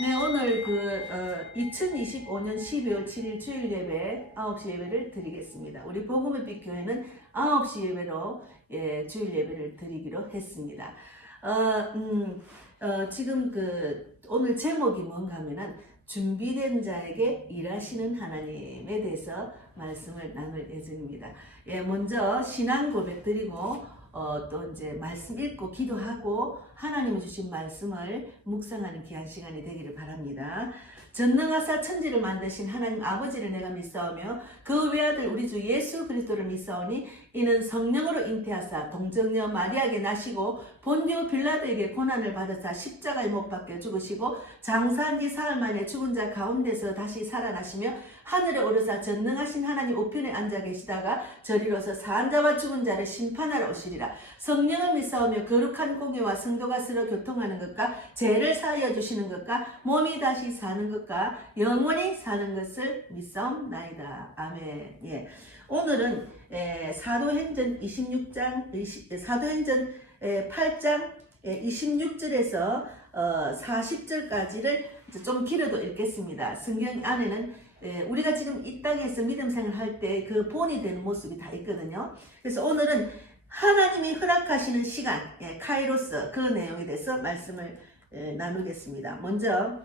네, 오늘 2025년 12월 7일 주일 예배 9시 예배를 드리겠습니다. 우리 복음의 빛 교회는 9시 예배로 주일 예배를 드리기로 했습니다. 지금 오늘 제목이 뭔가 하면은 준비된 자에게 일하시는 하나님에 대해서 말씀을 나눌 예정입니다. 먼저 신앙 고백 드리고 또 이제 말씀 읽고 기도하고 하나님이 주신 말씀을 묵상하는 귀한 시간이 되기를 바랍니다. 전능하사 천지를 만드신 하나님 아버지를 내가 믿사오며 그 외아들 우리 주 예수 그리스도를 믿사오니 이는 성령으로 잉태하사 동정녀 마리아에게 나시고 본디오 빌라도에게 고난을 받으사 십자가에 못 박혀 죽으시고 장사한 지 사흘 만에 죽은 자 가운데서 다시 살아나시며 하늘에 오르사 전능하신 하나님 우편에 앉아 계시다가 저리로서 사한 자와 죽은 자를 심판하러 오시리라. 성령을 믿사오며 거룩한 공예와 성도가 서로 교통하는 것과 죄를 사하여 주시는 것과 몸이 다시 사는 것과 영원히 사는 것을 믿사옵나이다. 아멘. 예. 오늘은 사도행전 8장 26절에서 40절까지를 좀 길어도 읽겠습니다. 성경 안에는 우리가 지금 이 땅에서 믿음 생활할 때 그 본이 되는 모습이 다 있거든요. 그래서 오늘은 하나님이 허락하시는 시간, 카이로스, 그 내용에 대해서 말씀을 나누겠습니다. 먼저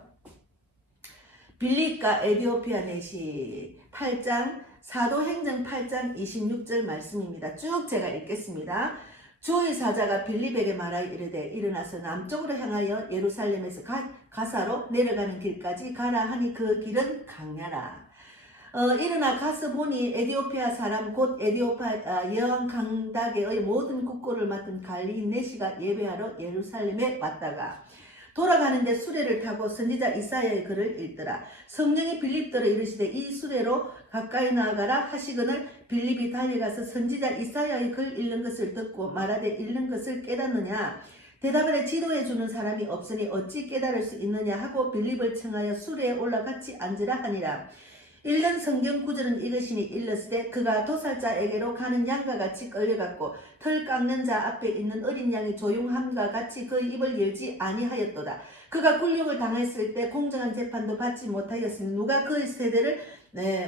빌립과 에디오피아 내시 8장, 사도행전 8장 26절 말씀입니다. 쭉 제가 읽겠습니다. 주의 사자가 빌립에게 말하여 이르되 일어나서 남쪽으로 향하여 예루살렘에서 가사로 내려가는 길까지 가라 하니 그 길은 강야라. 일어나 가서 보니 에디오피아 사람 곧 에디오피아 여왕 강닥의 모든 국고를 맡은 갈리인 내시가 예배하러 예루살렘에 왔다가 돌아가는데 수레를 타고 선지자 이사야의 글을 읽더라. 성령이 빌립더러 이르시되 이 수레로 가까이 나아가라 하시거늘 빌립이 달려가서 선지자 이사야의 글 읽는 것을 듣고 말하되 읽는 것을 깨닫느냐. 대답하되 지도해 주는 사람이 없으니 어찌 깨달을 수 있느냐 하고 빌립을 청하여 수레에 올라같이 앉으라 하니라. 읽는 성경 구절은 이것이니 일렀으되 그가 도살자에게로 가는 양과 같이 끌려갔고 털 깎는 자 앞에 있는 어린 양이 조용함과 같이 그 입을 열지 아니하였도다. 그가 굴욕을 당했을 때 공정한 재판도 받지 못하였으니 누가 그의 세대를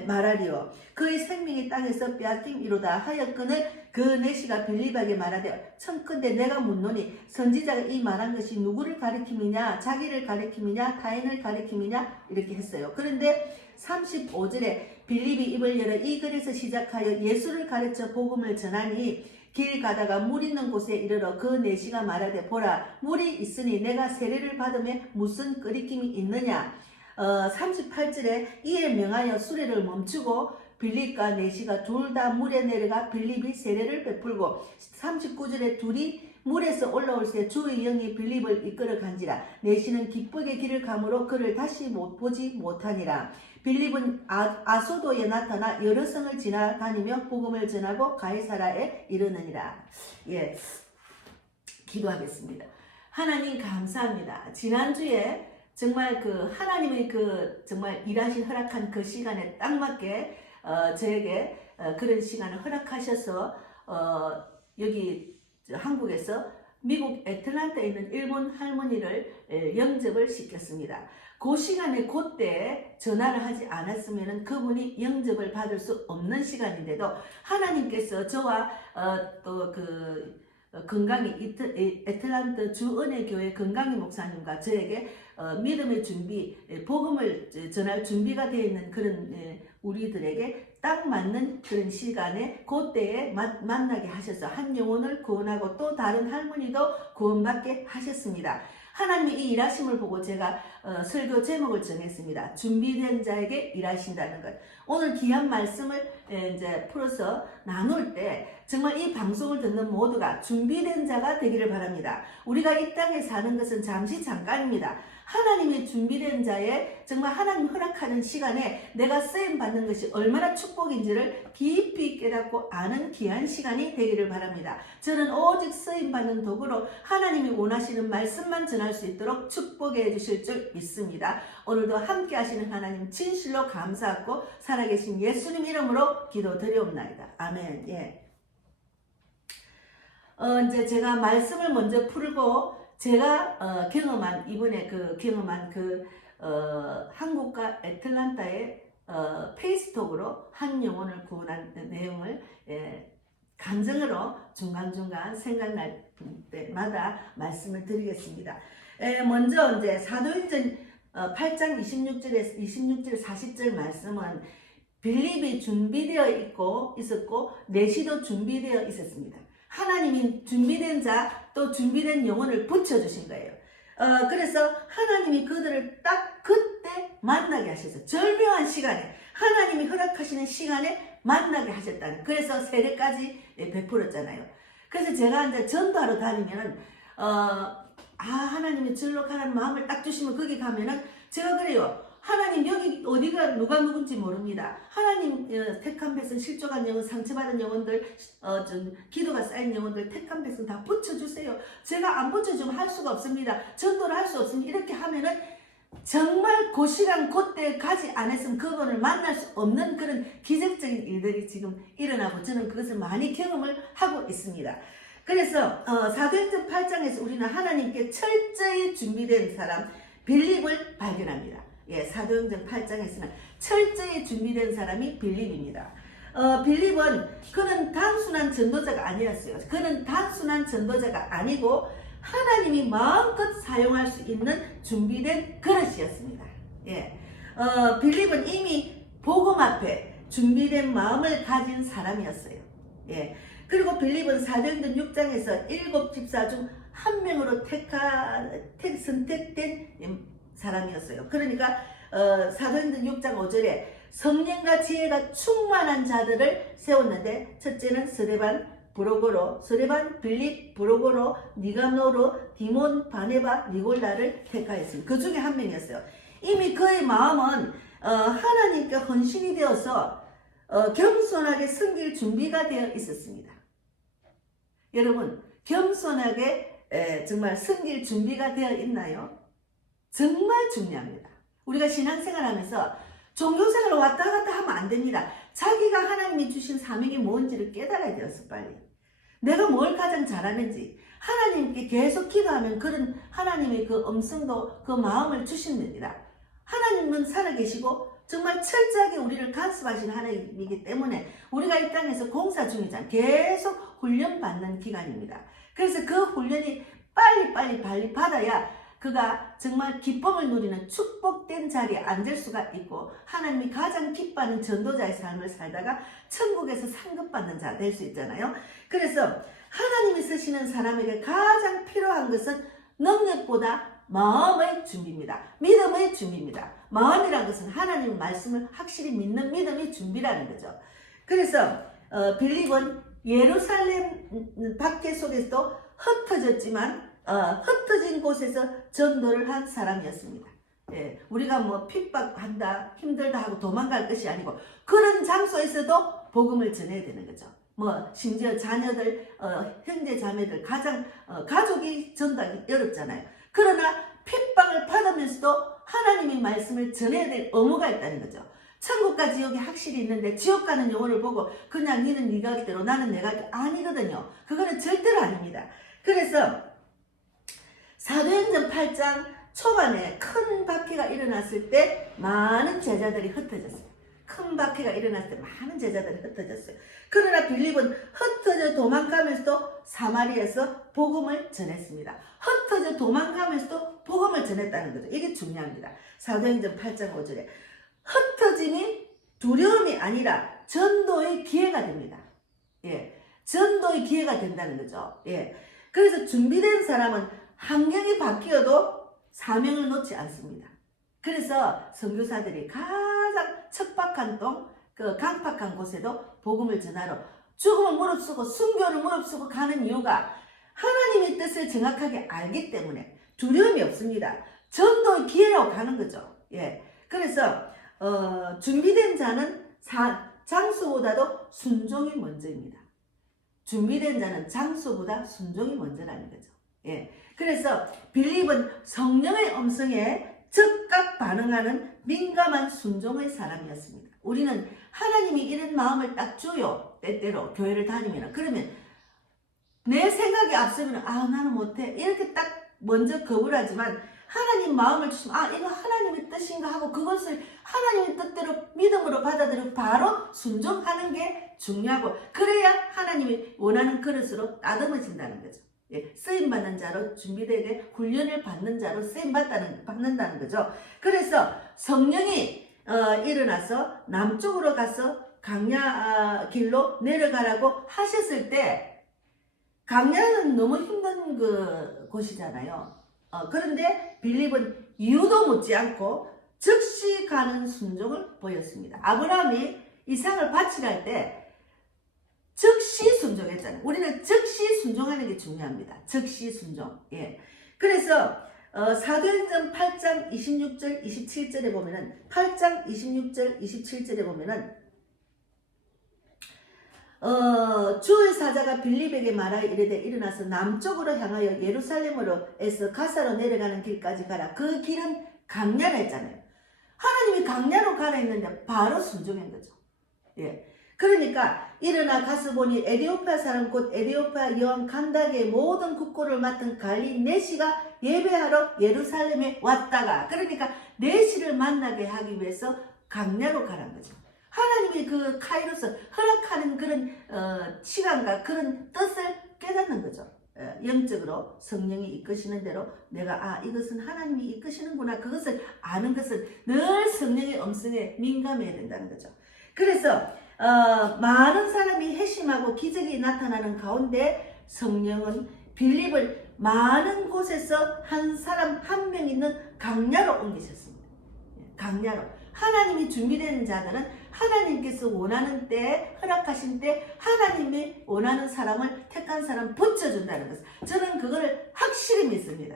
말하리요. 그의 생명이 땅에서 빼앗김이로다 하였거늘 그 내시가 빌립에게 말하되 청컨대 내가 묻노니 선지자가 이 말한 것이 누구를 가리킴이냐 자기를 가리킴이냐 타인을 가리킴이냐 이렇게 했어요. 그런데 35절에 빌립이 입을 열어 이 글에서 시작하여 예수를 가르쳐 복음을 전하니 길 가다가 물 있는 곳에 이르러 그 내시가 말하되 보라 물이 있으니 내가 세례를 받으며 무슨 끓이김이 있느냐. 38절에 이에 명하여 수레를 멈추고 빌립과 내시가 둘 다 물에 내려가 빌립이 세례를 베풀고 39절에 둘이 물에서 올라올새 주의 영이 빌립을 이끌어 간지라. 내시는 기쁘게 길을 가므로 그를 다시 보지 못하니라. 빌립은 아소도에 나타나 여러 성을 지나다니며 복음을 전하고 가이사라에 이르느니라. 예, 기도하겠습니다. 하나님 감사합니다. 지난주에 정말 하나님의 정말 일하신 허락한 그 시간에 딱 맞게 저에게 그런 시간을 허락하셔서 여기 한국에서 미국 애틀란타에 있는 일본 할머니를 영접을 시켰습니다. 그 시간에 그때 전화를 하지 않았으면 그분이 영접을 받을 수 없는 시간인데도 하나님께서 저와 건강이 애틀란타 주은혜교회 건강희 목사님과 저에게 믿음의 준비, 복음을 전할 준비가 되어 있는 그런 우리들에게 딱 맞는 그런 시간에 그때에 만나게 하셔서 한 영혼을 구원하고 또 다른 할머니도 구원받게 하셨습니다. 하나님이 이 일하심을 보고 제가 설교 제목을 정했습니다. 준비된 자에게 일하신다는 것. 오늘 귀한 말씀을 이제 풀어서 나눌 때 정말 이 방송을 듣는 모두가 준비된 자가 되기를 바랍니다. 우리가 이 땅에 사는 것은 잠시 잠깐입니다. 하나님이 준비된 자의 정말 하나님 허락하는 시간에 내가 쓰임받는 것이 얼마나 축복인지를 깊이 깨닫고 아는 귀한 시간이 되기를 바랍니다. 저는 오직 쓰임받는 도구로 하나님이 원하시는 말씀만 전할 수 있도록 축복해 주실 줄 믿습니다. 오늘도 함께 하시는 하나님 진실로 감사하고 살아계신 예수님 이름으로 기도드리옵나이다. 아멘. 예. 이제 제가 말씀을 먼저 풀고 제가 경험한 이번에 경험한 한국과 애틀란타의 페이스톡으로 한 영혼을 구원한 내용을 간증으로 중간중간 생각날 때마다 말씀을 드리겠습니다. 먼저 이제 사도행전 8장 26절 40절 말씀은 빌립이 준비되어 있었고 내시도 준비되어 있었습니다. 하나님이 준비된 자 또 준비된 영혼을 붙여주신 거예요. 그래서 하나님이 그들을 딱 그때 만나게 하셨어요. 절묘한 시간에 하나님이 허락하시는 시간에 만나게 하셨다는. 그래서 세례까지 베풀었잖아요. 그래서 제가 이제 전도하러 다니면은 하나님이 절로 가라는 마음을 딱 주시면 거기 가면은 제가 그래요. 하나님 여기 어디가 누가 누군지 모릅니다. 하나님 택한 백성, 실족한 영혼, 상처받은 영혼들, 기도가 쌓인 영혼들, 택한 백성 다 붙여주세요. 제가 안 붙여주면 할 수가 없습니다. 전도를 할 수 없습니다. 이렇게 하면은 정말 그 시간 그때 가지 않았으면 그분을 만날 수 없는 그런 기적적인 일들이 지금 일어나고 저는 그것을 많이 경험을 하고 있습니다. 그래서 사도행전 8장에서 우리는 하나님께 철저히 준비된 사람 빌립을 발견합니다. 사도행전 8장에서는 철저히 준비된 사람이 빌립입니다. 빌립은 그는 단순한 전도자가 아니었어요. 그는 단순한 전도자가 아니고 하나님이 마음껏 사용할 수 있는 준비된 그릇이었습니다. 빌립은 이미 복음 앞에 준비된 마음을 가진 사람이었어요. 그리고 빌립은 사도행전 6장에서 7 집사 중 한 명으로 선택된 사람이었어요. 그러니까 사도행전 6장 5절에 성령과 지혜가 충만한 자들을 세웠는데 첫째는 스데반, 빌립, 브로고로, 니가노로, 디몬, 바네바, 니골라를 택하였습니다. 그 중에 한 명이었어요. 이미 그의 마음은 하나님께 헌신이 되어서 겸손하게 섬길 준비가 되어 있었습니다. 여러분 겸손하게 정말 섬길 준비가 되어 있나요? 정말 중요합니다. 우리가 신앙생활 하면서 종교생활을 왔다 갔다 하면 안 됩니다. 자기가 하나님이 주신 사명이 뭔지를 깨달아야 되었어. 빨리 내가 뭘 가장 잘하는지 하나님께 계속 기도하면 그런 하나님의 그 음성도 그 마음을 주십니다. 하나님은 살아계시고 정말 철저하게 우리를 간섭하시는 하나님이기 때문에 우리가 이 땅에서 공사 중이잖아요. 계속 훈련받는 기간입니다. 그래서 그 훈련이 빨리 받아야 그가 정말 기쁨을 누리는 축복된 자리에 앉을 수가 있고 하나님이 가장 기뻐하는 전도자의 삶을 살다가 천국에서 상급받는 자 될 수 있잖아요. 그래서 하나님이 쓰시는 사람에게 가장 필요한 것은 능력보다 마음의 준비입니다. 믿음의 준비입니다. 마음이란 것은 하나님 말씀을 확실히 믿는 믿음의 준비라는 거죠. 그래서 빌립은 예루살렘 밖에 속에서도 흩어졌지만 흩어진 곳에서 전도를 한 사람이었습니다. 우리가 뭐 핍박한다, 힘들다 하고 도망갈 것이 아니고 그런 장소에서도 복음을 전해야 되는 거죠. 뭐 심지어 자녀들, 형제 자매들, 가족이 전도하기 어렵잖아요. 그러나 핍박을 받으면서도 하나님의 말씀을 전해야 될 의무가 있다는 거죠. 천국과 지옥이 확실히 있는데 지옥 가는 영혼을 보고 그냥 니는 네가 하기대로 나는 내가 하기대로 아니거든요. 그거는 절대로 아닙니다. 그래서 사도행전 8장 초반에 큰 박해가 일어났을 때 많은 제자들이 흩어졌어요. 큰 박해가 일어났을 때 많은 제자들이 흩어졌어요. 그러나 빌립은 흩어져 도망가면서도 사마리아에서 복음을 전했습니다. 흩어져 도망가면서도 복음을 전했다는 거죠. 이게 중요합니다. 사도행전 8장 5절에 흩어짐이 두려움이 아니라 전도의 기회가 됩니다. 전도의 기회가 된다는 거죠. 그래서 준비된 사람은 환경이 바뀌어도 사명을 놓지 않습니다. 그래서 선교사들이 가장 척박한 그 강팍한 곳에도 복음을 전하러 죽음을 무릅쓰고 순교를 무릅쓰고 가는 이유가 하나님의 뜻을 정확하게 알기 때문에 두려움이 없습니다. 전도의 기회라고 가는 거죠. 그래서 준비된 자는 장소보다도 순종이 먼저입니다. 준비된 자는 장소보다 순종이 먼저라는 거죠. 그래서 빌립은 성령의 음성에 즉각 반응하는 민감한 순종의 사람이었습니다. 우리는 하나님이 이런 마음을 딱 줘요. 때때로 교회를 다니면 그러면 내 생각이 앞서면 나는 못해 이렇게 딱 먼저 거부를 하지만 하나님 마음을 주시면 아 이거 하나님의 뜻인가 하고 그것을 하나님의 뜻대로 믿음으로 받아들이고 바로 순종하는 게 중요하고 그래야 하나님이 원하는 그릇으로 따듬어진다는 거죠. 예, 쓰임받는 자로 준비되게 훈련을 받는 자로 쓰임받는다는 거죠. 그래서 성령이 일어나서 남쪽으로 가서 강야 길로 내려가라고 하셨을 때 강야는 너무 힘든 그 곳이잖아요. 그런데 빌립은 이유도 묻지 않고 즉시 가는 순종을 보였습니다. 아브라함이 이삭을 바치갈 때 즉시 순종했잖아요. 우리는 즉시 순종하는 게 중요합니다. 즉시 순종. 예. 그래서 사도행전 8장 26절 27절에 보면은 8장 26절 27절에 보면은 주의 사자가 빌립에게 말하여 이르되 일어나서 남쪽으로 향하여 예루살렘으로 에서 가사로 내려가는 길까지 가라. 그 길은 강야라 했잖아요. 하나님이 강야로 가라 했는데 바로 순종한 거죠. 예. 그러니까 일어나 가서 보니 에디오피아 사람 곧 에디오피아 여왕 칸다게의 모든 국고를 맡은 갈리 네시가 예배하러 예루살렘에 왔다가 그러니까 네시를 만나게 하기 위해서 강야로 가란 거죠. 하나님이 그 카이로스 허락하는 그런 시간과 그런 뜻을 깨닫는 거죠. 영적으로 성령이 이끄시는 대로 내가 이것은 하나님이 이끄시는구나 그것을 아는 것은 늘 성령의 음성에 민감해야 된다는 거죠. 그래서 많은 사람이 회심하고 기적이 나타나는 가운데 성령은 빌립을 많은 곳에서 한 사람 한 명 있는 강야로 옮기셨습니다. 강야로. 하나님이 준비되는 자들은 하나님께서 원하는 때 허락하신 때 하나님이 원하는 사람을 택한 사람 붙여준다는 것. 저는 그걸 확실히 믿습니다.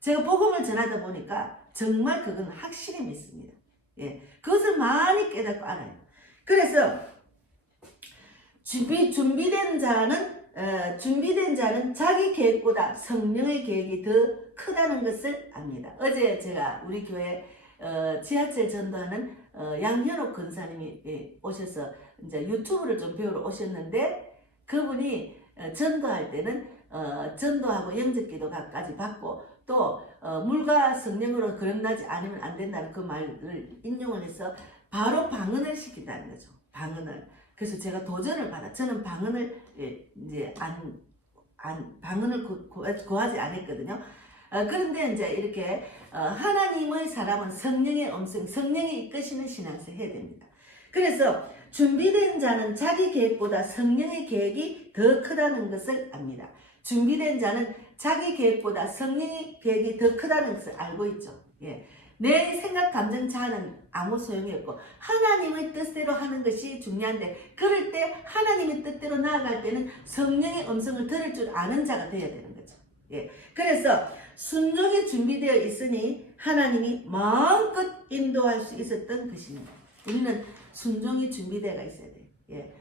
제가 복음을 전하다 보니까 정말 그건 확실히 믿습니다. 예, 그것을 많이 깨닫고 알아요. 그래서 준비된 자는 자기 계획보다 성령의 계획이 더 크다는 것을 압니다. 어제 제가 우리 교회 지하철 전도하는 양현옥 권사님이 오셔서 이제 유튜브를 좀 배우러 오셨는데 그분이 전도할 때는 전도하고 영접기도까지 받고 또 물과 성령으로 거듭나지 않으면 안 된다는 그 말을 인용을 해서 바로 방언을 시킨다는 거죠. 방언을. 그래서 제가 도전을 받아. 저는 방언을 이제 방언을 구하지 않았거든요. 그런데 이제 이렇게 하나님의 사람은 성령의 음성, 성령이 이끄시는 신앙생활 해야 됩니다. 그래서 준비된 자는 자기 계획보다 성령의 계획이 더 크다는 것을 압니다. 준비된 자는 자기 계획보다 성령의 계획이 더 크다는 것을 알고 있죠. 예. 내 생각, 감정, 자아는 아무 소용이 없고 하나님의 뜻대로 하는 것이 중요한데 그럴 때 하나님의 뜻대로 나아갈 때는 성령의 음성을 들을 줄 아는 자가 되어야 되는 거죠. 예. 그래서 순종이 준비되어 있으니 하나님이 마음껏 인도할 수 있었던 것입니다. 우리는 순종이 준비되어 있어야 돼요. 예.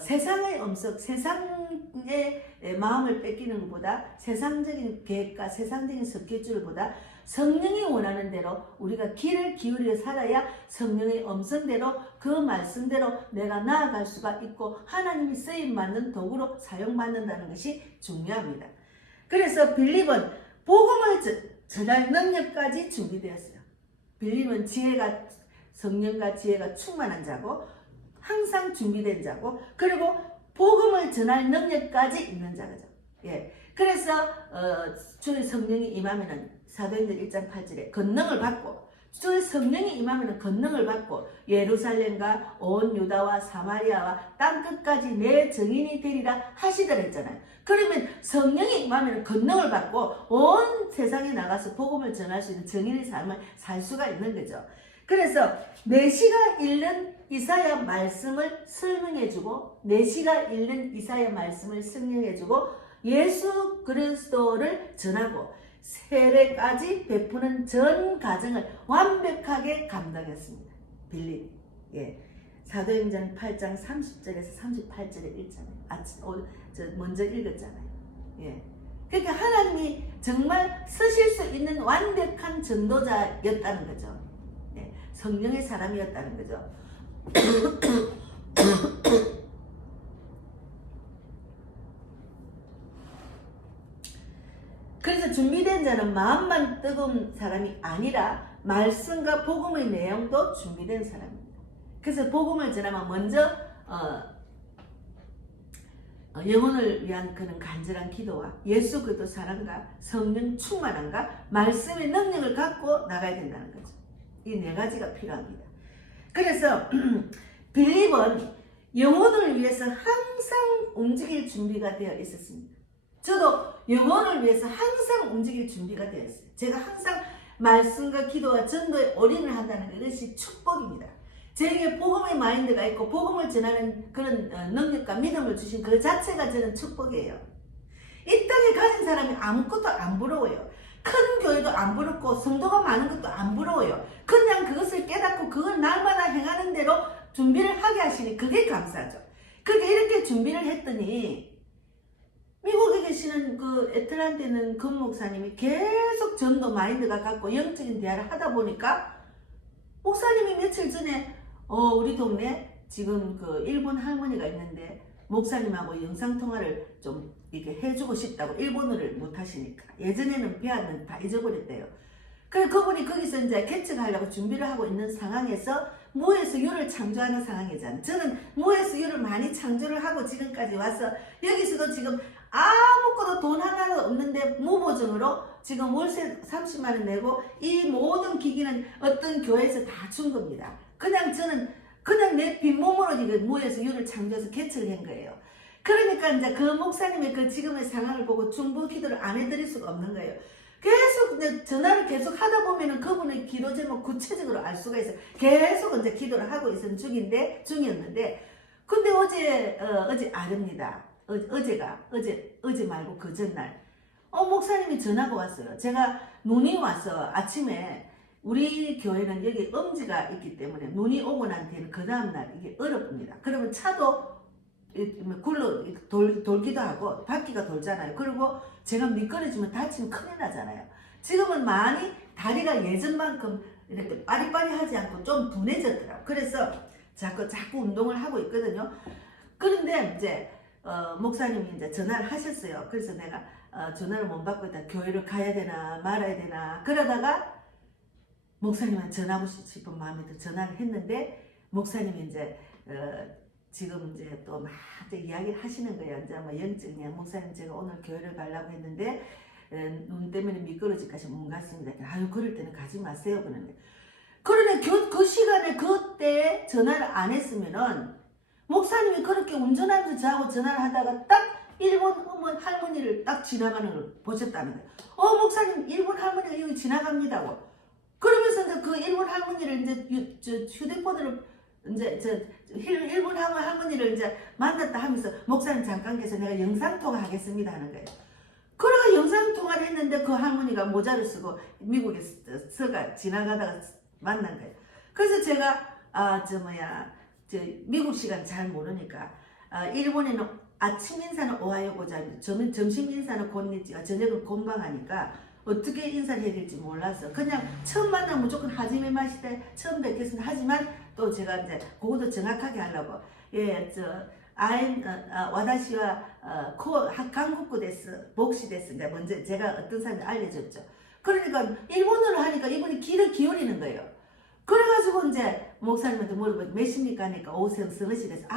세상의 음성, 세상의 마음을 뺏기는 것보다 세상적인 계획과 세상적인 스케줄보다 성령이 원하는 대로 우리가 귀를 기울여 살아야 성령의 음성대로 그 말씀대로 내가 나아갈 수가 있고 하나님이 쓰임받는 도구로 사용받는다는 것이 중요합니다. 그래서 빌립은 복음을 전할 능력까지 준비되었어요. 빌립은 성령과 지혜가 충만한 자고 항상 준비된 자고 그리고 복음을 전할 능력까지 있는 자죠. 예. 그래서 주의 성령이 임하면은 사도행전 1장 8절에 권능을 받고 주의 성령이 임하면은 권능을 받고 예루살렘과 온 유다와 사마리아와 땅끝까지 내 증인이 되리라 하시더라 했잖아요. 그러면 성령이 임하면 권능을 받고 온 세상에 나가서 복음을 전할 수 있는 증인의 삶을 살 수가 있는 거죠. 그래서 내시가 읽는 이사야 말씀을 설명해주고 내시가 읽는 이사야 말씀을 설명해주고 예수 그리스도를 전하고 세례까지 베푸는 전 과정을 완벽하게 감당했습니다. 빌립. 예. 사도행전 8장 30절에서 38절에 읽잖아요. 먼저 읽었잖아요. 예. 그러니까 하나님이 정말 쓰실 수 있는 완벽한 전도자였다는 거죠. 예. 성령의 사람이었다는 거죠. 그래서 준비된 자는 마음만 뜨거운 사람이 아니라 말씀과 복음의 내용도 준비된 사람입니다. 그래서 복음을 전하면 먼저 영혼을 위한 그런 간절한 기도와 예수 그리스도 사랑과 성령 충만함과 말씀의 능력을 갖고 나가야 된다는 거죠. 이 네 가지가 필요합니다. 그래서 빌립은 영혼을 위해서 항상 움직일 준비가 되어 있었습니다. 저도 영혼을 위해서 항상 움직일 준비가 되어 있어요. 제가 항상 말씀과 기도와 전도에 올인을 한다는 것이 축복입니다. 저에게 복음의 마인드가 있고 복음을 전하는 그런 능력과 믿음을 주신 그 자체가 저는 축복이에요. 이 땅에 가진 사람이 아무것도 안 부러워요. 큰 교회도 안 부럽고 성도가 많은 것도 안 부러워요. 그냥 그것을 깨닫고 그걸 날마다 행하는 대로 준비를 하게 하시니 그게 감사하죠. 그렇게 이렇게 준비를 했더니 미국에 계시는 그 애틀란타는 금 목사님이 계속 전도 마인드가 갖고 영적인 대화를 하다 보니까 목사님이 며칠 전에 우리 동네 지금 그 일본 할머니가 있는데 목사님하고 영상통화를 좀 이렇게 해주고 싶다고 일본어를 못하시니까 예전에는 배웠는데 다 잊어버렸대요. 그래 그분이 거기서 이제 개척하려고 준비를 하고 있는 상황에서 무에서 유를 창조하는 상황이잖아요. 저는 무에서 유를 많이 창조를 하고 지금까지 와서 여기서도 지금 아무것도 돈 하나도 없는데 무보증으로 지금 월세 30만 원 내고 이 모든 기기는 어떤 교회에서 다 준 겁니다. 그냥 저는 그냥 내 빈몸으로 지금 무에서 유를 창조해서 개척을 한 거예요. 그러니까 이제 그 목사님의 그 지금의 상황을 보고 중보 기도를 안 해드릴 수가 없는 거예요. 계속 이제 전화를 계속 하다 보면은 그분의 기도 제목 구체적으로 알 수가 있어요. 계속 이제 기도를 하고 있었는 중이었는데, 근데 어제 아닙니다. 어제 말고 그 전날, 목사님이 전화가 왔어요. 제가 눈이 와서 아침에 우리 교회는 여기 엄지가 있기 때문에 눈이 오고 난 뒤에는 그 다음날 이게 어렵습니다. 그러면 차도 굴러 돌기도 하고 바퀴가 돌잖아요. 그리고 제가 미끄러지면 다치면 큰일 나잖아요. 지금은 많이 다리가 예전만큼 이렇게 빠리빠리하지 않고 좀 둔해졌더라고요. 그래서 자꾸 운동을 하고 있거든요. 그런데 이제 목사님이 이제 전화를 하셨어요. 그래서 내가 전화를 못 받고 있다. 교회를 가야 되나 말아야 되나 그러다가 목사님한테 전화하고 싶은 마음에 또 전화를 했는데 목사님이 이제 지금 이제 또 막 이야기를 하시는 거예요. 이제 뭐 영적이냐 목사님 제가 오늘 교회를 가려고 했는데 눈 때문에 미끄러질까지 못 갔습니다. 아유 그럴 때는 가지 마세요 그러는데 그러네 그 시간에 그때 전화를 안 했으면은 목사님이 그렇게 운전하면서 저하고 전화를 하다가 딱 일본 할머니를 딱 지나가는 걸 보셨다는 거예요. 목사님 일본 할머니가 여기 지나갑니다고. 그러면서 이제 그 일본 할머니를 이제 휴대폰으로 이제 일본 할머니를 이제 만났다 하면서 목사님 잠깐 계서 내가 영상통화 하겠습니다 하는 거예요. 그래가 영상통화를 했는데 그 할머니가 모자를 쓰고 미국에서 지나가다가 만난 거예요. 그래서 제가 미국 시간 잘 모르니까 일본에는 아침 인사는 오하요 고자입니다. 점심 인사는 곤니찌와 저녁은 곤방하니까 어떻게 인사를 해야 될지 몰라서 그냥 처음 만나면 무조건 하지메 마시대 처음 뵙겠습니다. 하지만 또 제가 이제 그것도 정확하게 하려고 와다시와 한국구 데스 복시 데스 이제 먼저 제가 어떤 사람이 알려줬죠. 그러니까 일본어로 하니까 이분이 귀를 기울이는 거예요. 그래가지고 이제 목사님한테 물어보니까 몇 시입니까 하니까 오후 3시 돼서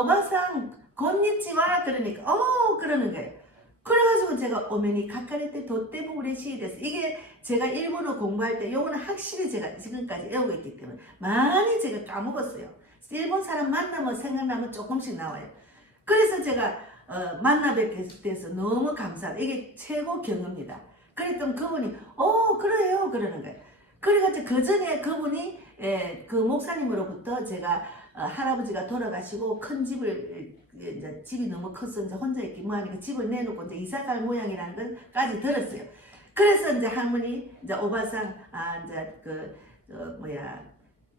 오바상 곤니치와 그러니까 그러는 거예요. 그래가지고 제가 오메니 가까레테 도떼부 우레시 됐어. 이게 제가 일본어 공부할 때 요거는 확실히 제가 지금까지 외우고 있기 때문에 많이 제가 까먹었어요. 일본 사람 만나면 생각나면 조금씩 나와요. 그래서 제가 만나 뵙게 돼서 너무 감사해요. 이게 최고 경험입니다. 그랬더니 그분이 그래요 그러는 거예요. 그래가지고 그 전에 그분이 그 목사님으로부터 제가 할아버지가 돌아가시고 큰 집을 이제 집이 너무 커서 이제 혼자 있기 뭐하니까 집을 내놓고 이제 이사 갈 모양이라는 것까지 들었어요. 그래서 이제 할머니 이제 오바상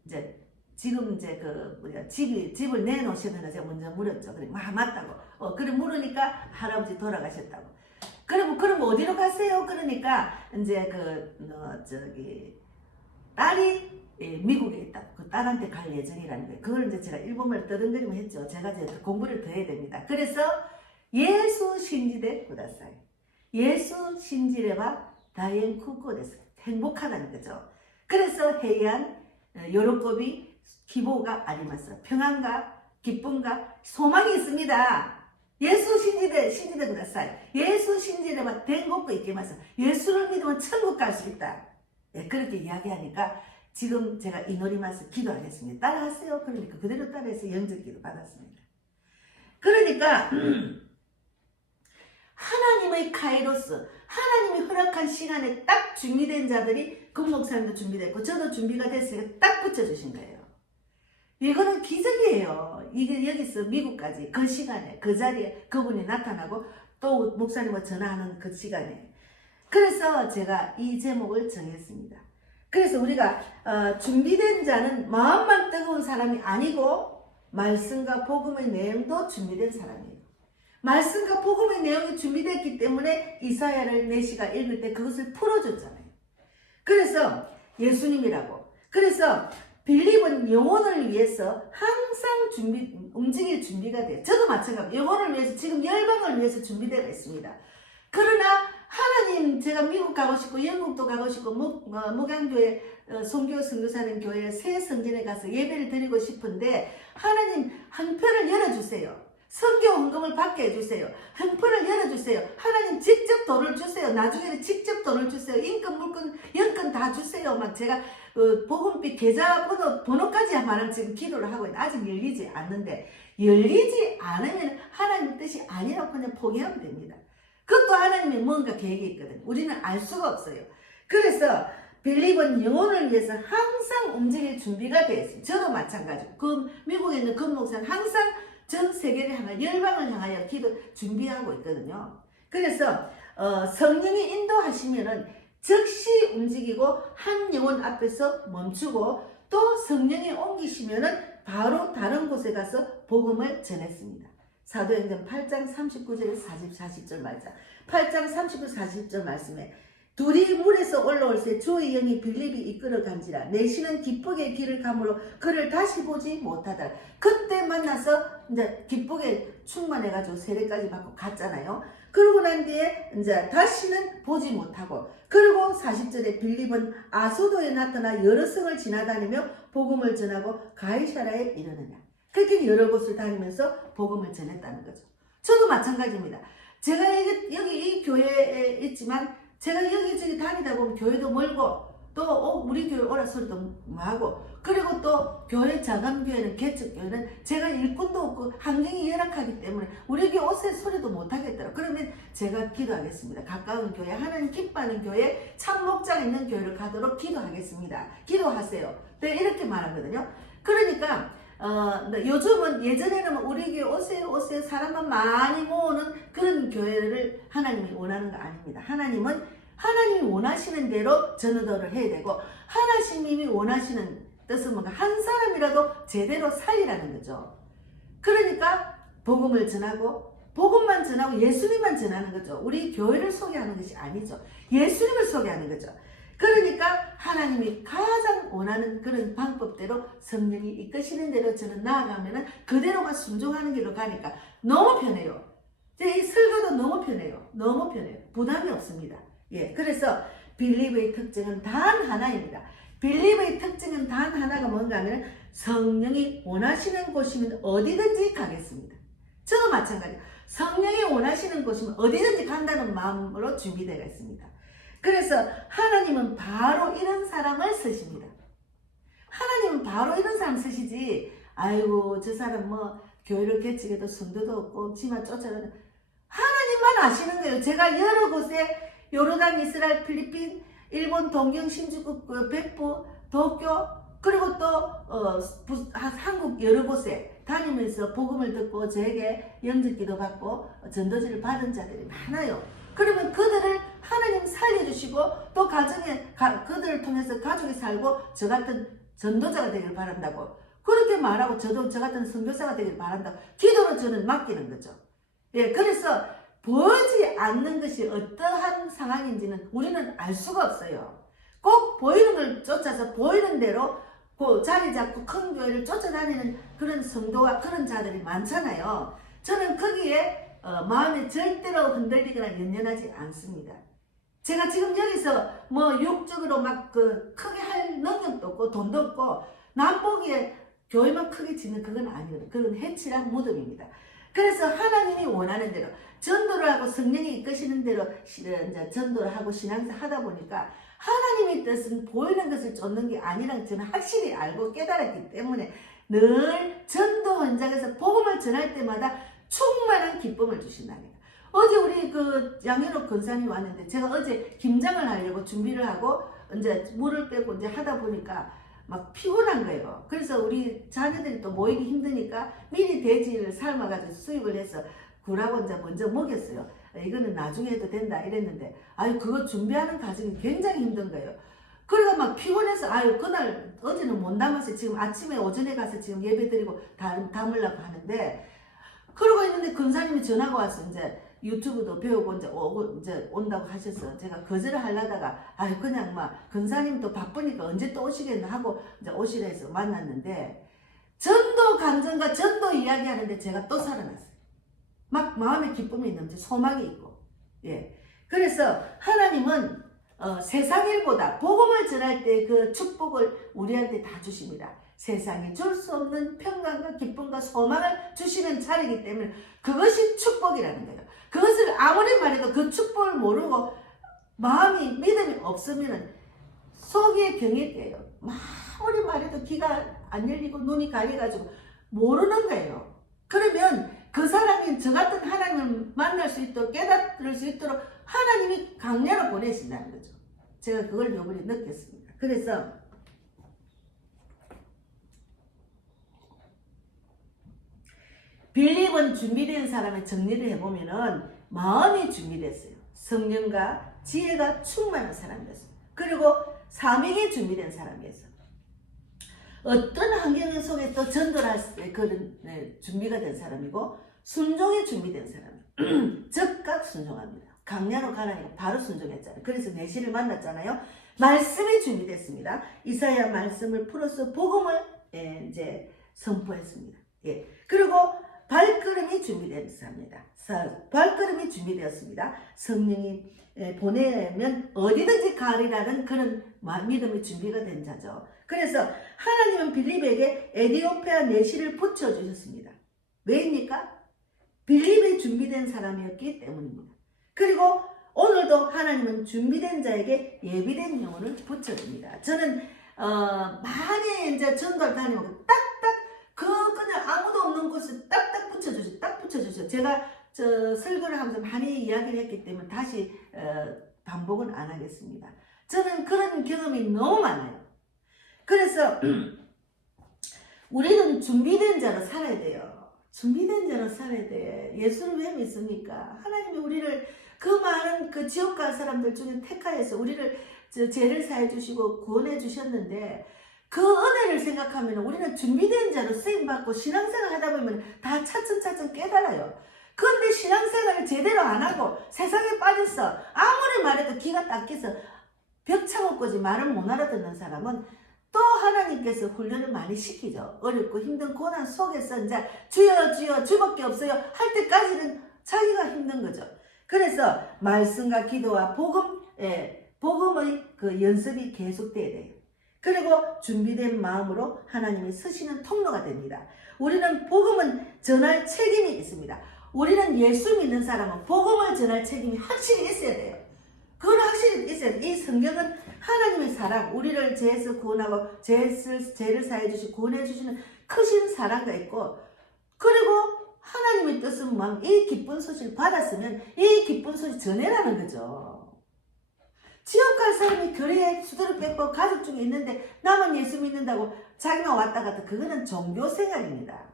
이제 지금 이제 집을 내놓으셨는가 제가 먼저 물었죠. 그래 맞다고. 그래 물으니까 할아버지 돌아가셨다고. 그럼 어디로 가세요? 그러니까 이제 딸이 미국에 있다. 그 딸한테 갈 예정이라는 거예요. 그걸 이제 제가 일본말 떠듬거리면 했죠. 제가 이제 공부를 더 해야 됩니다. 그래서 예수 신지대 구다사이. 예수 신지레바 다이엔 쿠코です. 행복하다는 거죠. 그래서 해이한 요로코비 기보가 아리마스. 평안과 기쁨과 소망이 있습니다. 예수 신지대 그다사이. 예수 신지레바 된국도 있게마서. 예수를 믿으면 천국 갈 수 있다. 예, 그렇게 이야기하니까 지금 제가 이 노리마스 기도하겠습니다. 따라하세요. 그러니까 그대로 따라해서 영접기도 받았습니다. 그러니까 하나님의 카이로스, 하나님이 허락한 시간에 딱 준비된 자들이 금 목사님도 준비됐고 저도 준비가 됐으니까 딱 붙여주신 거예요. 이거는 기적이에요. 이게 여기서 미국까지 그 시간에 그 자리에 그분이 나타나고 또 목사님과 전화하는 그 시간에. 그래서 제가 이 제목을 정했습니다. 그래서 우리가 준비된 자는 마음만 뜨거운 사람이 아니고 말씀과 복음의 내용도 준비된 사람이에요. 말씀과 복음의 내용이 준비됐기 때문에 이사야를 내시가 읽을 때 그것을 풀어줬잖아요. 그래서 예수님이라고. 그래서 빌립은 영혼을 위해서 항상 움직일 준비가 돼요. 저도 마찬가지로 영혼을 위해서 지금 열방을 위해서 준비되어 있습니다. 그러나 하나님 제가 미국 가고 싶고 영국도 가고 싶고 목양교회 송교 선교사님 교회 새 성전에 가서 예배를 드리고 싶은데 하나님 한편을 열어주세요. 선교 헌금을 받게 해주세요. 한편을 열어주세요. 하나님 직접 돈을 주세요. 나중에는 직접 돈을 주세요. 인건 물건 연건 다 주세요. 막 제가 보금빛 계좌 번호까지 말하면 지금 기도를 하고 있는데 아직 열리지 않는데 열리지 않으면 하나님 뜻이 아니라고 그냥 포기하면 됩니다. 그것도 하나님의 뭔가 계획이 있거든요. 우리는 알 수가 없어요. 그래서 빌립은 영혼을 위해서 항상 움직일 준비가 되어 있습니다. 저도 마찬가지고 미국에 있는 금 목사는 항상 전 세계를 향하여 열방을 향하여 기도 준비하고 있거든요. 그래서 성령이 인도하시면은 즉시 움직이고 한 영혼 앞에서 멈추고 또 성령이 옮기시면은 바로 다른 곳에 가서 복음을 전했습니다. 사도행전 8장 39절에서 40절 말씀. 8장 39, 40절 말씀에 둘이 물에서 올라올새 주의 영이 빌립이 이끌어 간지라 내시는 기쁘게 길을 가므로 그를 다시 보지 못하더라. 그때 만나서 이제 기쁘게 충만해가지고 세례까지 받고 갔잖아요. 그러고 난 뒤에 이제 다시는 보지 못하고 그리고 40절에 빌립은 아소도에 나타나 여러 성을 지나다니며 복음을 전하고 가이사라에 이르느냐. 그렇게 여러 곳을 다니면서 복음을 전했다는 거죠. 저도 마찬가지입니다. 제가 여기 이 교회에 있지만 제가 여기저기 다니다 보면 교회도 멀고 또 우리 교회 오라 소리도 하고 그리고 또 교회 작은 교회는 개척교회는 제가 일꾼도 없고 환경이 열악하기 때문에 우리 교회 오세 소리도 못하겠더라. 그러면 제가 기도하겠습니다. 가까운 교회 하나님 기뻐하는 교회 참목장 있는 교회를 가도록 기도하겠습니다. 기도하세요. 네, 이렇게 말하거든요. 그러니까 요즘은 예전에는 우리 교회 오세요 사람만 많이 모으는 그런 교회를 하나님이 원하는 거 아닙니다. 하나님이 원하시는 대로 전도를 해야 되고 하나님이 원하시는 뜻은 뭔가 한 사람이라도 제대로 살리라는 거죠. 그러니까 복음을 전하고 복음만 전하고 예수님만 전하는 거죠. 우리 교회를 소개하는 것이 아니죠. 예수님을 소개하는 거죠. 그러니까 하나님이 가장 원하는 그런 방법대로 성령이 이끄시는 대로 저는 나아가면은 그대로만 순종하는 길로 가니까 너무 편해요. 이 설교도 너무 편해요. 너무 편해요. 부담이 없습니다. 예, 그래서 빌립의 특징은 단 하나입니다. 빌립의 특징은 단 하나가 뭔가 하면 성령이 원하시는 곳이면 어디든지 가겠습니다. 저도 마찬가지예요. 성령이 원하시는 곳이면 어디든지 간다는 마음으로 준비되어 있습니다. 그래서 하나님은 바로 이런 사람을 쓰십니다. 하나님은 바로 이런 사람 쓰시지 아이고 저 사람 교회를 개척해도 성도도 없고 지만 쫓아가는 하나님만 아시는 거예요. 제가 여러 곳에 요르단, 이스라엘, 필리핀, 일본, 동경, 신주국, 백부, 도쿄 그리고 또 한국 여러 곳에 다니면서 복음을 듣고 저에게 영접기도 받고 전도지를 받은 자들이 많아요. 그러면 그들을 하나님 살려주시고 또 가정에 그들을 통해서 가족이 살고 저 같은 전도자가 되길 바란다고 그렇게 말하고 저도 저 같은 선교사가 되길 바란다고 기도로 저는 맡기는 거죠. 예, 그래서 보이지 않는 것이 어떠한 상황인지는 우리는 알 수가 없어요. 꼭 보이는 걸 쫓아서 보이는 대로 그 자리 잡고 큰 교회를 쫓아다니는 그런 성도와 그런 자들이 많잖아요. 저는 거기에 마음이 절대로 흔들리거나 연연하지 않습니다. 제가 지금 여기서 뭐 육적으로 막 크게 할 능력도 없고 돈도 없고 남 보기에 교회만 크게 짓는 그건 아니거든요. 그건 해치란 무덤입니다. 그래서 하나님이 원하는 대로 전도를 하고 성령이 이끄시는 대로 이제 전도를 하고 신앙생활 하다 보니까 하나님의 뜻은 보이는 것을 쫓는 게 아니라는 저는 확실히 알고 깨달았기 때문에 늘 전도 현장에서 복음을 전할 때마다 충만한 기쁨을 주신다니까. 어제 우리 양현옥 권사님 왔는데 제가 어제 김장을 하려고 준비를 하고 이제 물을 빼고 이제 하다 보니까 막 피곤한 거예요. 그래서 우리 자녀들이 또 모이기 힘드니까 미리 돼지를 삶아가지고 수입을 해서 굴하고 이제 먼저 먹였어요. 이거는 나중에 해도 된다 이랬는데 아유 그거 준비하는 과정이 굉장히 힘든 거예요. 그래가 막 피곤해서 아유 그날 어제는 못 남았어요. 지금 아침에 오전에 가서 지금 예배 드리고 담으려고 하는데 그러고 있는데 권사님이 전화가 와서 이제 유튜브도 배우고 이제 온다고 하셔서 제가 거절을 하려다가 아유 그냥 막 권사님도 바쁘니까 언제 또 오시겠나 하고 이제 오시라 해서 만났는데 전도 감정과 전도 이야기 하는데 제가 또 살아났어요. 막 마음의 기쁨이 넘쳐 소망이 있고 예. 그래서 하나님은 세상 일보다 복음을 전할 때 그 축복을 우리한테 다 주십니다. 세상에 줄 수 없는 평강과 기쁨과 소망을 주시는 자리이기 때문에 그것이 축복이라는 거예요. 그것을 아무리 말해도 그 축복을 모르고 마음이 믿음이 없으면 속에 경외돼요. 아무리 말해도 귀가 안 열리고 눈이 가려가지고 모르는 거예요. 그러면 그 사람이 저 같은 하나님을 만날 수 있도록 깨달을 수 있도록 하나님이 강렬로 보내신다는 거죠. 제가 그걸 요번에 느꼈습니다. 그래서 빌립은 준비된 사람의 정리를 해보면은 마음이 준비됐어요. 성령과 지혜가 충만한 사람이었어요. 그리고 사명이 준비된 사람이었어요. 어떤 환경 속에 또 전도를 할 그런 준비가 된 사람이고 순종이 준비된 사람이에요. 즉각 순종합니다. 강야로 가라니까 바로 순종했잖아요. 그래서 내시를 만났잖아요. 말씀이 준비됐습니다. 이사야 말씀을 풀어서 복음을 이제 선포했습니다. 예. 그리고 발걸음이 준비된 사람입니다. 발걸음이 준비되었습니다. 성령이 보내면 어디든지 가리라는 그런 믿음이 준비가 된 자죠. 그래서 하나님은 빌립에게 에디오피아 내시를 붙여주셨습니다. 왜입니까? 빌립이 준비된 사람이었기 때문입니다. 그리고 오늘도 하나님은 준비된 자에게 예비된 영혼을 붙여줍니다. 저는 많이 이제 전도를 다니고 딱딱 그냥 아무도 없는 곳에 딱딱 붙여주죠. 딱 붙여주죠. 제가 설교를 하면서 많이 이야기를 했기 때문에 다시 반복은 안 하겠습니다. 저는 그런 경험이 너무 많아요. 그래서 우리는 준비된 자로 살아야 돼요. 준비된 자로 살아야 돼. 예수를 왜 믿습니까? 하나님이 우리를 그 많은 그 지옥 갈 사람들 중에 택하여서 우리를 죄를 사해 주시고 구원해 주셨는데 그 은혜를 생각하면 우리는 준비된 자로 쓰임받고 신앙생활 하다 보면 다 차츰차츰 깨달아요. 그런데 신앙생활을 제대로 안 하고 세상에 빠져서 아무리 말해도 귀가 닦여서 벽차고까지 말을 못 알아듣는 사람은 또 하나님께서 훈련을 많이 시키죠. 어렵고 힘든 고난 속에서 이제 주여 주여 주밖에 없어요 할 때까지는 자기가 힘든 거죠. 그래서 말씀과 기도와 복음의 그 연습이 계속돼야 돼요. 그리고 준비된 마음으로 하나님이 쓰시는 통로가 됩니다. 우리는 복음은 전할 책임이 있습니다. 우리는 예수 믿는 사람은 복음을 전할 책임이 확실히 있어야 돼요. 그건 확실히 있어야 돼요. 이 성경은 하나님의 사랑, 우리를 죄에서 구원하고 죄를 사해 주시고 구원해 주시는 크신 사랑가 있고, 그리고 하나님의 뜻은 이 기쁜 소식을 받았으면 이 기쁜 소식 전해라는 거죠. 지옥 갈 사람이 교회에 수도를 뺏고 가족 중에 있는데 나만 예수 믿는다고 자기만 왔다 갔다, 그거는 종교 생활입니다.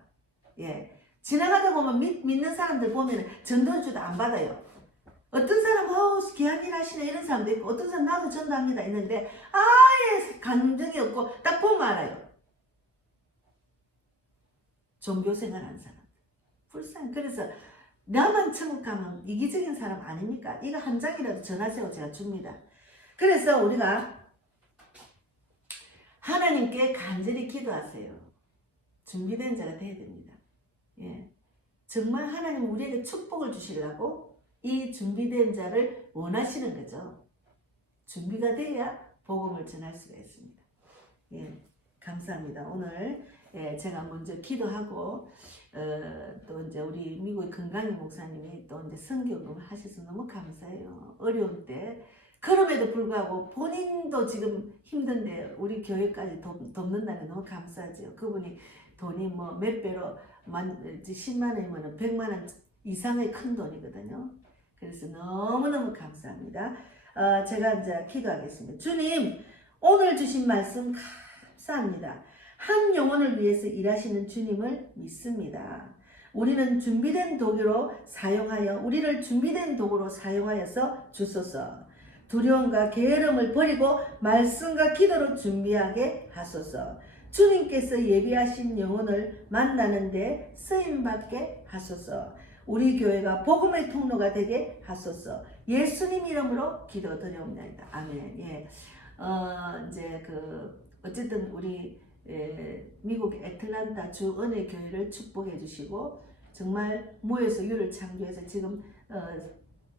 예. 지나가다 보면 믿는 사람들 보면 전도주도 안 받아요. 어떤 사람은 귀한 일 하시네 이런 사람도 있고, 어떤 사람 나도 전도합니다 있는데 아예 감정이 없고 딱 보면 알아요. 종교 생활하는 사람. 불쌍해. 그래서 나만 천국 가면 이기적인 사람 아닙니까? 이거 한 장이라도 전하세요. 제가 줍니다. 그래서 우리가 하나님께 간절히 기도하세요. 준비된 자가 되어야 됩니다. 예. 정말 하나님 우리에게 축복을 주시려고 이 준비된 자를 원하시는 거죠. 준비가 돼야 복음을 전할 수가 있습니다. 예, 감사합니다. 오늘 제가 먼저 기도하고 또 이제 우리 미국의 건강희 목사님이 또 이제 선교금을 하셔서 너무 감사해요. 어려운 때 그럼에도 불구하고 본인도 지금 힘든데 우리 교회까지 돕는다는 게 너무 감사하죠. 그분이 돈이 뭐 몇 배로 10만 원이면 100만 원 이상의 큰 돈이거든요. 그래서 너무너무 감사합니다. 제가 이제 기도하겠습니다. 주님, 오늘 주신 말씀 감사합니다. 한 영혼을 위해서 일하시는 주님을 믿습니다. 우리는 준비된 도구로 사용하여 우리를 준비된 도구로 사용하여서 주소서. 두려움과 게으름을 버리고 말씀과 기도로 준비하게 하소서. 주님께서 예비하신 영혼을 만나는데 쓰임받게 하소서. 우리 교회가 복음의 통로가 되게 하소서. 예수님 이름으로 기도드려옵나이다. 아멘. 예. 이제 어쨌든 우리 미국 애틀란타 주 은혜 교회를 축복해 주시고 정말 모여서 유를 창조해서 지금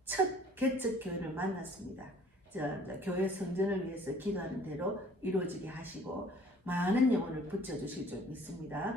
첫 개척 교회를 만났습니다. 교회 성전을 위해서 기도하는 대로 이루어지게 하시고 많은 영혼을 붙여주실 줄 믿습니다.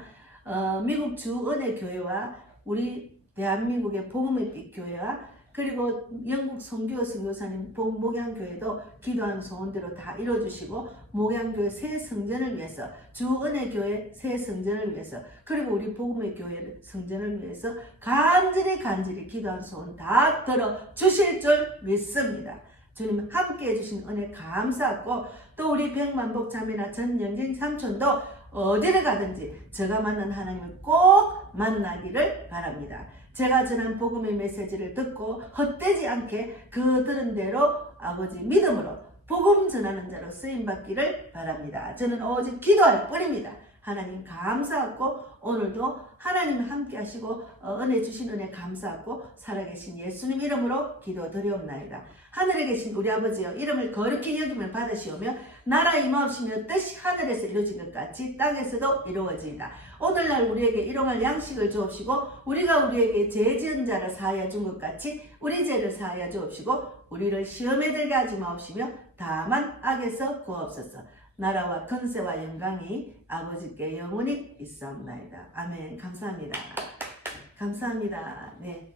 미국 주 은혜 교회와 우리 대한민국의 복음의 빛 교회와 그리고 영국 선교 선교사님 목양교회도 기도하는 소원대로 다 이루어주시고 목양교회 새 성전을 위해서 주은혜교회 새 성전을 위해서 그리고 우리 복음의 교회 성전을 위해서 간절히 기도하는 소원 다 들어주실 줄 믿습니다. 주님 함께해 주신 은혜 감사하고 또 우리 백만복 자매나 전영진 삼촌도 어디를 가든지 제가 만난 하나님을 꼭 만나기를 바랍니다. 제가 전한 복음의 메시지를 듣고 헛되지 않게 그 들은 대로 아버지 믿음으로 복음 전하는 자로 쓰임받기를 바랍니다. 저는 오직 기도할 뿐입니다. 하나님 감사하고 오늘도 하나님 함께 하시고 은혜 주신 은혜 감사하고 살아계신 예수님 이름으로 기도드리옵나이다. 하늘에 계신 우리 아버지여 이름을 거룩히 여기면 받으시오며 나라 임하옵시며 뜻이 하늘에서 이루어진 것 같이 땅에서도 이루어지이다. 오늘날 우리에게 일용할 양식을 주옵시고 우리가 우리에게 죄 지은 자를 사하여 준 것 같이 우리 죄를 사하여 주옵시고 우리를 시험에 들게 하지 마옵시며 다만 악에서 구하옵소서. 나라와 권세와 영광이 아버지께 영원히 있사옵나이다. 아멘. 감사합니다. 감사합니다. 네.